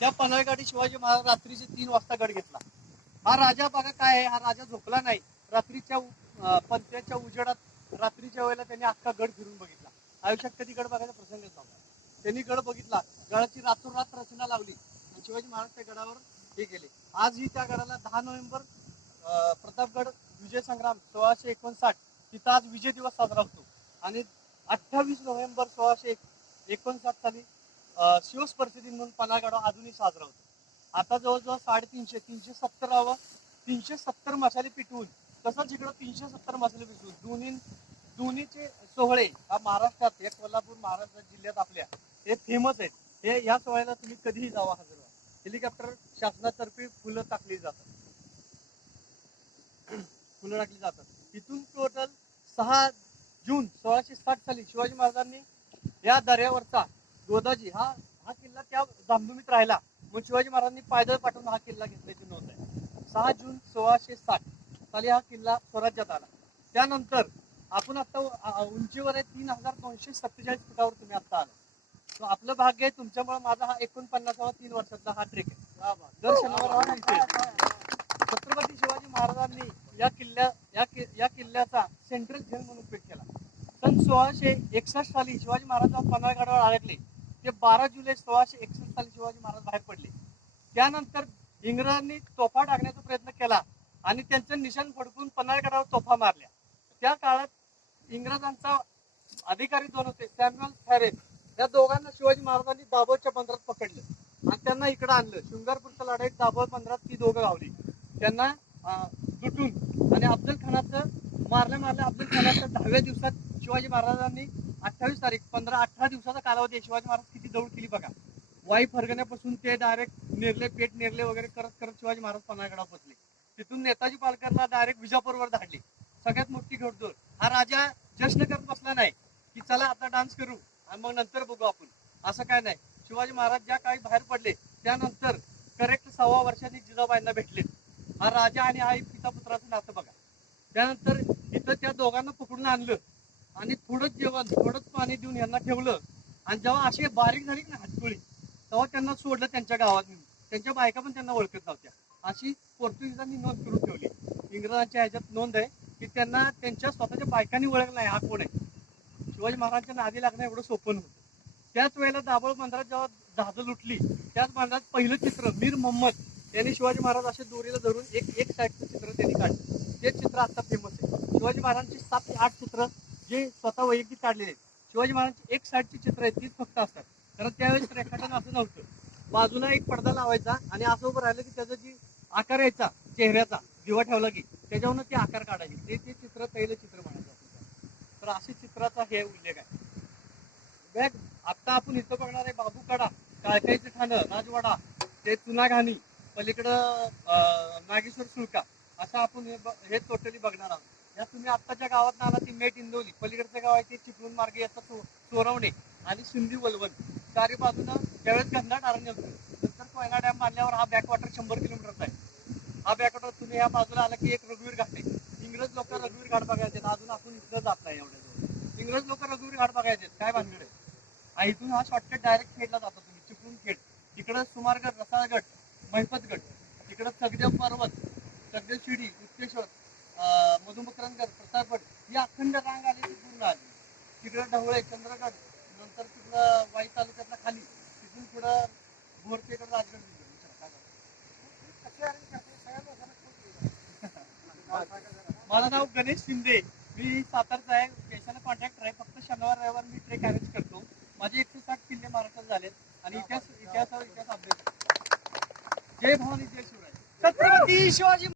त्या पनळगाडी शिवाजी महाराज रात्रीचे तीन वाजता गड घेतला. हा राजा बघा काय आहे? हा राजा झोपला नाही. रात्रीच्या पंत्याच्या पंथ्याच्या उजेडात रात्रीच्या वेळेला त्यांनी अख्खा गड फिरून बघितला. आयुष्यात कधी गड बघायचा प्रसंगच नव्हता. त्यांनी गड बघितला. गडाची रातोरात रचना लावली. आणि शिवाजी महाराज त्या गडावर हे गेले आजही त्या गडाला दहा नोव्हेंबर प्रतापगड विजय संग्राम सोळाशे एकोणसाठ तिथं आज विजय दिवस साजरा होतो. आणि अठ्ठावीस नोव्हेंबर सोळाशे एक- एकोणसाठ साली शिवस्पर्शी दिन म्हणून पन्हाळगड अजूनही साजरा होतो. आता जवळजवळ साडेतीनशे तीनशे सत्तरावं तीनशे सत्तर मसाले पिटवून तसंच इकडं तीनशे सत्तर मसाले पिटवून दोन्ही दोन्हीचे सोहळे हा महाराष्ट्रात या कोल्हापूर महाराष्ट्र जिल्ह्यात आपल्या हे फेमस आहेत. हे या सोहळ्याला तुम्ही कधीही जावा हजर व्हा. हेलिकॉप्टर शासनातर्फे फुलं टाकली जातात. फुलं टाकली जातात. इथून टोटल सहा जून सोळाशे साठ साली शिवाजी महाराजांनी या दर्यावरचा गोदाजी हा हा किल्ला त्या धामधुमीत राहिला. मग शिवाजी महाराजांनी पायदळ पाठवून हा किल्ला घेतल्याची नोंद आहे सहा जून सोळाशे साठ साली हा किल्ला स्वराज्यात आला. त्यानंतर आपण आता उंचीवर आहे तीन हजार दोनशे सत्तेचाळीस फुटावर तुम्ही आता आला. So आपलं भाग्य आहे तुमच्यामुळे माझा हा एकोणपन्नासावा तीन वर्षातला हा ट्रेक आहे. दर शनिवार छत्रपती शिवाजी महाराजांनी या किल्ल्या या कि- या किल्ल्याचा सेंट्रल झेल म्हणून उपयोग केला. सन सोळाशे एकसष्ट साली शिवाजी महाराज पन्हाळगडावर अडकले ते बारा जुलै सोळाशे एकसष्ट साली शिवाजी महाराज बाहेर पडले. त्यानंतर इंग्रजांनी तोफा टाकण्याचा प्रयत्न केला आणि त्यांचं निशाण फडकून पन्हाळगडावर तोफा मारल्या. त्या काळात इंग्रजांचा अधिकारी दोन होते सॅम्युअल फॅरेन. या दोघांना शिवाजी महाराजांनी दाभोळच्या बंदरात पकडलं आणि त्यांना इकडे आणलं. शृंगारपूरच्या लढाईत दाभोळ बंदरात ती दोघं गावली त्यांना अं, लुटून आणि अफजल खानाचं मारल्या मारल्या अफजल खानाच्या दहाव्या दिवसात शिवाजी महाराजांनी अठ्ठावीस तारीख पंधरा अठरा दिवसाचा कालावधी आहे. शिवाजी महाराज किती दौड केली बघा. वाई फरगण्यापासून ते डायरेक्ट नेरले पेट नेरले वगैरे करत करत शिवाजी महाराज पन्हाळगडावर पोचले तिथून नेताजी पालकरला डायरेक्ट विजापूरवर धाडले. सगळ्यात मोठी घडदोड. हा राजा जश्न करत बसला नाही की चला आता डान्स करू आणि मग नंतर बघू आपण. असं काय नाही. शिवाजी महाराज ज्या काळी बाहेर पडले त्यानंतर करेक्ट सव्वा वर्षांनी जिजाबाईंना भेटले. हा राजा आणि आई पिता पुत्राचं नातं बघा. त्यानंतर इथं त्या दोघांना पकडून आणलं. आणि थोडंच जेवण थोडंच पाणी देऊन यांना ठेवलं. आणि जेव्हा अशी बारीक झाली ना हातकुळी तेव्हा त्यांना सोडलं त्यांच्या गावात नेऊन. त्यांच्या बायका पण त्यांना ओळखत नव्हत्या. अशी पोर्तुगीजांनी नोंद करून ठेवली. इंग्रजांच्या ह्याच्यात नोंद आहे की त्यांना त्यांच्या स्वतःच्या बायकांनी ओळख नाही हा कोण आहे? शिवाजी महाराजांच्या नादी लागणं एवढं सोपं नव्हतं. त्याच वेळेला दाभोळ बंदरात जेव्हा जहाजं लुटली त्याच बंदरात पहिलं चित्र मीर मोहम्मद यांनी शिवाजी महाराज असे दोरीला धरून एक एक साईडचं चित्र त्यांनी काढलं. ते चित्र आता फेमस आहे. शिवाजी महाराजांची सात ते आठ चित्र जे स्वतः वैयक्तिक काढलेले आहेत. शिवाजी महाराजांची एक साईडची चित्र आहेत तीच फक्त असतात. कारण त्यावेळेस रेखाटन असं नव्हतं. बाजूला एक पडदा लावायचा आणि असं उभं राहिलं की त्याचा जी आकार यायचा चेहऱ्याचा दिवा ठेवला की त्याच्यावरून ते आकार काढायचे. ते ते चित्र पहिलं चित्र म्हणायचं तर अशी चित्राचा हे उल्लेख आहे. बॅग आता आपण इथं बघणार आहे बाबू काढा काळकाईचं ठाणं राजवाडा ते चुनाघाणी पलीकडं नागेश्वर सुळका. असं आपण हे हे टोटली बघणार आहोत. या तुम्ही आत्ताच्या गावात आला ती मेट इंदोली. पलीकडचं गाव आहे ते चिपळूण मार्ग याचा चोरवणे आणि सिंधी वलवण. चारी बाजूनं त्यावेळेस घनदाट अरण्य होतं नंतर कोयना डॅम मारल्यावर हा बॅकवॉटर शंभर किलोमीटरचा आहे. हा बॅकवॉटर तुम्ही या बाजूला आला की एक रघुवीर घाट आहे. इंग्रज लोक रघुवीर घाट बघायचे अजून आपण इथं जात नाही एवढ्या इंग्रज लोक रघुवीर घाट बघायचे काय भानगड आहे? इथून हा शॉर्टकट डायरेक्ट खेडला जातो तुम्ही चिपळूण खेड. तिकडं सुमारगड रसाळगड महिपतगड तिकडं सगदेव पर्वत सगदेव शिडी उत्तेश्वर अं, मधुमकरंगड प्रतापगड ही अखंड रांग आली ती पूर्ण आली. तिकडं ढवळे चंद्रगड नंतर तिकडं वाई तालुक्यातला खाली तिथून पुढं भोरपेकडं राजगड. माझं नाव गणेश शिंदे. मी सातारचा आहे. पेशाला कॉन्ट्रॅक्टर आहे. फक्त शनिवार रविवार मी ट्रेक अरेंज करतो. माझे एकशे साठ किल्ले महाराष्ट्रात झालेत आणि इतिहास इतिहासावर इतिहास अभ्यास जय भवानी जय शिवराय. छत्रपती शिवाजी